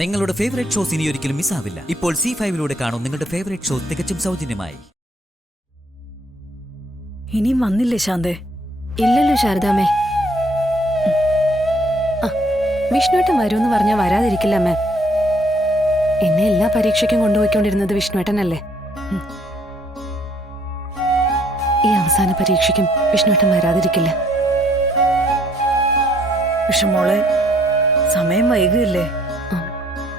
നിങ്ങളുടെ favourite shows ഇനി ഒരിക്കലും മിസ്സാവില്ല. ഇപ്പോൾ C5-ലൂടെ കാണും നിങ്ങളുടെ ഫേവറേറ്റ് ഷോ തികച്ചും സൗജന്യമായി. ഇനിയും വന്നില്ലേ ശാന്തേ? ഇല്ലല്ലോ ശാരദാമ്മേ. വിഷ്ണുവേട്ടൻ വരുമെന്ന് പറഞ്ഞാൽ വരാതിരിക്കില്ല അമ്മേ. എന്നെ എല്ലാ പരീക്ഷയ്ക്കും കൊണ്ടുപോയിക്കൊണ്ടിരുന്നത് വിഷ്ണുവേട്ടനല്ലേ. ഈ അവസാന പരീക്ഷയ്ക്കും വിഷ്ണുവേട്ടൻ വരാതിരിക്കില്ല. വിഷമോളെ, സമയം വൈകില്ലേ?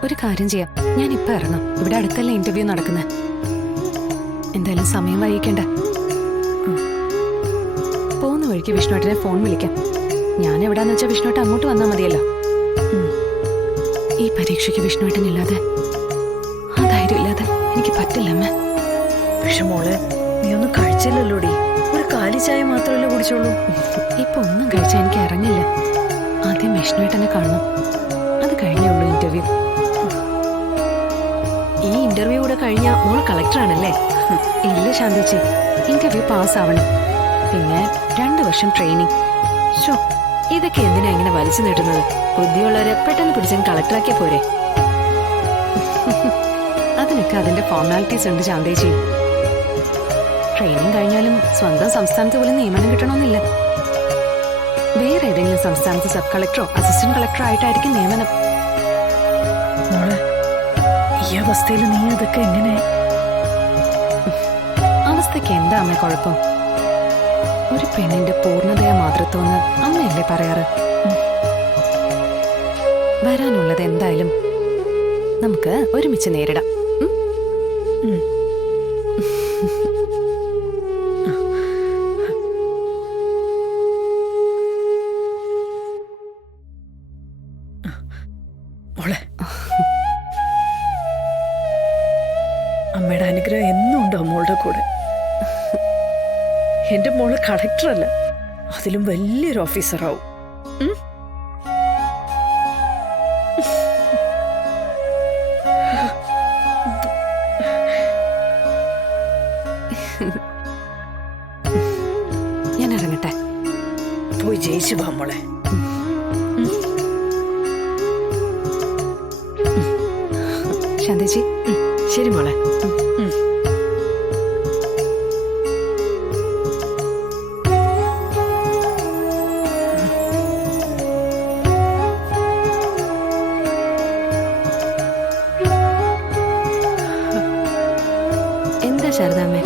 ഒരു കാര്യം ചെയ്യാം, ഞാൻ ഇപ്പൊ ഇറങ്ങാം. ഇവിടെ അടുത്തല്ലേ ഇന്റർവ്യൂ നടക്കുന്നത്. എന്തായാലും സമയം വൈകിക്കണ്ട. പോകുന്ന വഴിക്ക് വിഷ്ണുവേട്ടനെ ഫോൺ വിളിക്കാം. ഞാൻ എവിടാന്ന് വെച്ചാൽ വിഷ്ണുവേട്ടൻ അങ്ങോട്ട് വന്നാൽ മതിയല്ലോ. ഈ പരീക്ഷയ്ക്ക് വിഷ്ണുവേട്ടൻ ഇല്ലാതെ, ആ ധൈര്യം ഇല്ലാതെ എനിക്ക് പറ്റില്ല അമ്മ. വിഷമോളെ, നീ ഒന്നും കഴിച്ചില്ലല്ലോടി. ഒരു കാലി ചായ മാത്രമല്ലേ കുടിച്ചോളൂ. ഇപ്പൊ ഒന്നും കഴിച്ചാൽ എനിക്ക് ഇറങ്ങില്ല. ആദ്യം വിഷ്ണുവേട്ടനെ കാണണം. അത് കഴിഞ്ഞുള്ളൂ ഇന്റർവ്യൂ. ഈ ഇന്റർവ്യൂ കൂടെ കഴിഞ്ഞാൽ മോൾ കളക്ടറാണല്ലേ? ഇല്ല ശാന്തിച്ചി, ഇന്റർവ്യൂ പാസ്സാവണം. പിന്നെ 2 വർഷം ട്രെയിനിങ്. ഷോ, ഇതൊക്കെ എന്തിനാ ഇങ്ങനെ വലിച്ചു നീട്ടുന്നത്? ബുദ്ധിയുള്ളവരെ പെട്ടെന്ന് പിടിച്ചങ്ങ് കളക്ടറാക്കിയ പോരെ. അതിനൊക്കെ അതിന്റെ ഫോർമാലിറ്റീസ് ഉണ്ട് ശാന്തേച്ചി. ട്രെയിനിങ് കഴിഞ്ഞാലും സ്വന്തം സംസ്ഥാനത്ത് പോലും നിയമനം കിട്ടണമെന്നില്ല. വേറെ ഏതെങ്കിലും സംസ്ഥാനത്ത് സബ് കളക്ടറോ അസിസ്റ്റന്റ് കളക്ടറോ ആയിട്ടായിരിക്കും നിയമനം. മോളെ, ഈ അവസ്ഥയിൽ നീ അതൊക്കെ എങ്ങനെ? അവസ്ഥയ്ക്ക് എന്താ അമ്മ കുഴപ്പം? ഒരു പെണ്ണിന്റെ പൂർണ്ണതയ മാതൃത്വമെന്ന് അമ്മയല്ലേ പറയാറ്. വരാനുള്ളത് എന്തായാലും നമുക്ക് ഒരുമിച്ച് നേരിടാം. മോളെ, അമ്മയുടെ അനുഗ്രഹം എന്നും ഉണ്ടോ മോളുടെ കൂടെ? എന്റെ മോള് കളക്ടറല്ല, അതിലും വലിയൊരു ഓഫീസറാവും. ഞാൻ ഇറങ്ങട്ടെ. പോയി ജയിച്ചു വാ മോളെ. ശാന്തേച്ചി, ശരി മോളെ. എന്താ ശാരദാമ്മേ?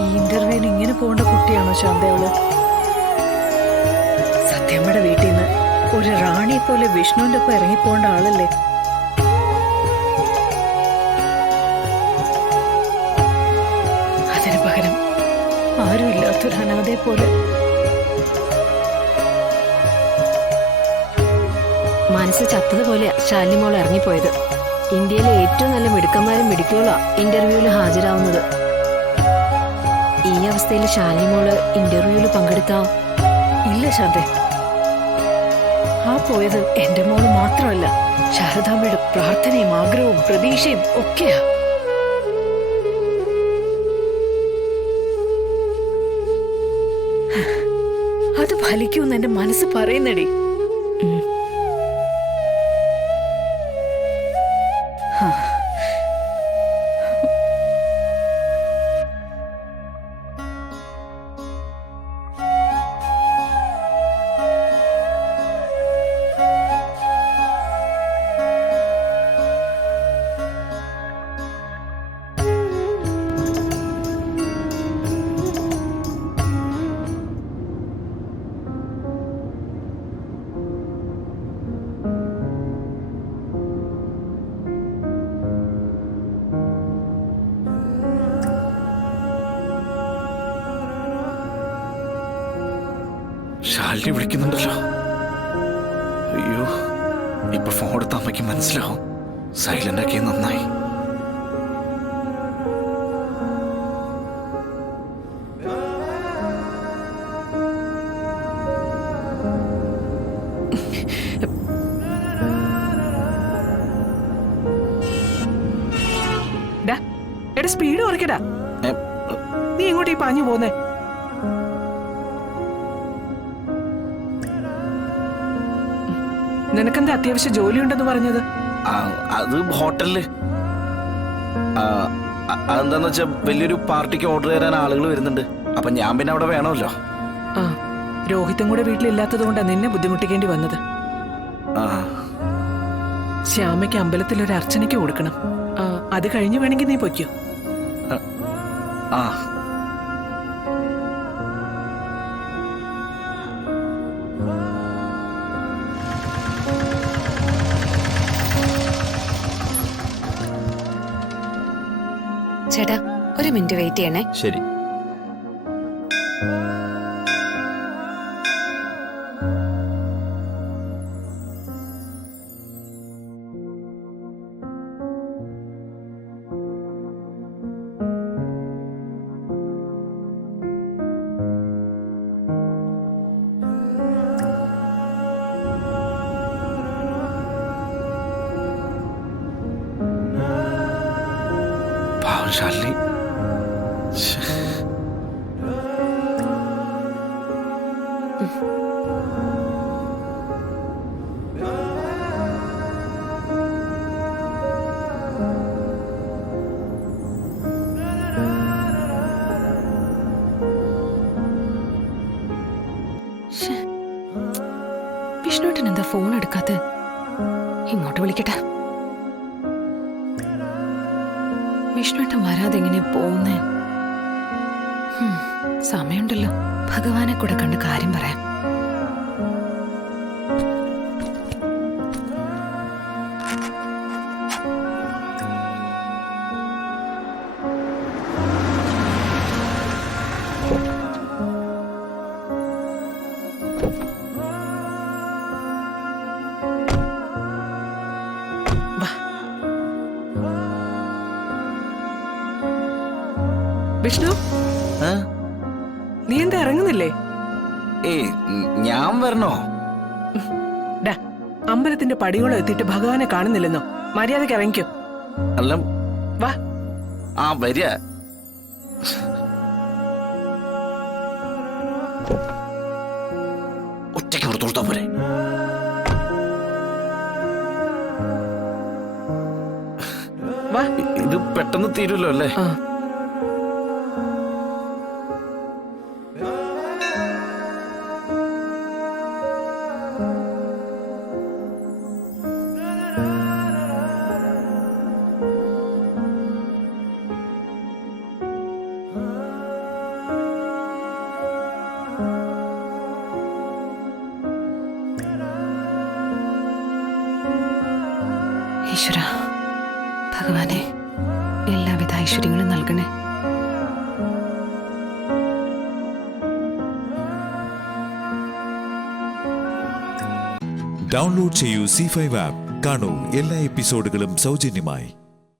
ഈ ഇന്റർവ്യൂവിന് ഇങ്ങനെ പോകേണ്ട കുട്ടിയാണോ ശാന്തയോള്? സത്യമ്മയുടെ വീട്ടിൽ നിന്ന് ഒരു റാണിയെ പോലെ വിഷ്ണുവിന്റെ ഒപ്പം ഇറങ്ങിപ്പോണ്ട ആളല്ലേ? അതിന് പകരം ആരും ഇല്ലാത്തൊരു അനാഥയെ പോലെ. മനസ്സ് ചത്തതുപോലെ ശാലിനിമോൾ ഇറങ്ങിപ്പോയത്. ഇന്ത്യയിലെ ഏറ്റവും നല്ല മിടുക്കന്മാരും മിടുക്കിയോളാ ഇന്റർവ്യൂവിൽ ഹാജരാവുന്നത്. ഈ അവസ്ഥയിൽ ശാലിനിമോള് ഇന്റർവ്യൂവിൽ പങ്കെടുത്താ? ഇല്ല ശാന്തേ, ആ പോയത് എന്റെ മോള് മാത്രമല്ല, ശാരദാമ്മയുടെ പ്രാർത്ഥനയും ആഗ്രഹവും പ്രതീക്ഷയും ഒക്കെയാ. അത് ഫലിക്കുമെന്ന് എന്റെ മനസ്സ് പറയുന്നടി. ശാലിനി വിളിക്കുന്നുണ്ടല്ലോ. അയ്യോ, ഇപ്പൊ ഫോൺ എടുത്ത അമ്മയ്ക്ക് മനസ്സിലാവും. സൈലന്റ് ആക്കിയ നന്നായി. സ്പീഡ് കുറയ്ക്കടാ. നീ ഇങ്ങോട്ട് ഈ പാഞ്ഞു പോന്നേ? നിനക്കെന്താ അത്യാവശ്യം ജോലിയുണ്ടെന്ന് പറഞ്ഞത്? അത് ഹോട്ടലില്. അതെന്താന്ന് വെച്ചാ വലിയൊരു പാർട്ടിക്ക് ഓർഡർ തരാൻ ആളുകൾ വരുന്നുണ്ട്. അപ്പൊ ഞാൻ പിന്നെ അവിടെ വേണമല്ലോ. ആ, രോഹിത്തും കൂടെ വീട്ടിലില്ലാത്തത് കൊണ്ടാ നിന്നെ ബുദ്ധിമുട്ടിക്കേണ്ടി വന്നത്. ശ്യാമയ്ക്ക് അമ്പലത്തിൽ ഒരു അർച്ചനയ്ക്ക് കൊടുക്കണം. അത് കഴിഞ്ഞ് വേണമെങ്കിൽ നീ പൊയ്ക്കോ. ആ ചേട്ടാ, ഒരു മിനിറ്റ് വെയിറ്റ് ചെയ്യണേ. ശരി. ശാലിനി, വിഷ്ണുട്ടൻ എന്താ ഫോൺ എടുക്കാത്ത? ഇങ്ങോട്ട് വിളിക്കട്ടെ. വിഷ്ണുട്ടൻ വരാതെ എങ്ങനെ പോകുന്നേ? സമയമുണ്ടല്ലോ, ഭഗവാനെ കൂടെ കണ്ട് കാര്യം പറയാം. വിഷ്ണു, നീ എന്താ ഇറങ്ങുന്നില്ലേ? ഞാൻ വരണോ? ഡാ, അമ്പലത്തിന്റെ പടിയോളം എത്തിയിട്ട് ഭഗവാനെ കാണുന്നില്ലെന്നോ? മര്യാദക്ക് ഇറങ്ങിക്കോ. അല്ല, വാ. വരിക. ഒറ്റയ്ക്ക് പുറത്തോട്ടാ പോരെ. വാ. ഇത് പെട്ടെന്ന് തീരുമല്ലോ അല്ലേ? ഈശ്വര, ഭഗവാനെ എല്ലാവിധ ഐശ്വര്യങ്ങളും നൽകണേ. ഡൗൺലോഡ് ചെയ്യൂ C5 ആപ്പ്. കാണൂ എല്ലാ എപ്പിസോഡുകളും സൗജന്യമായി.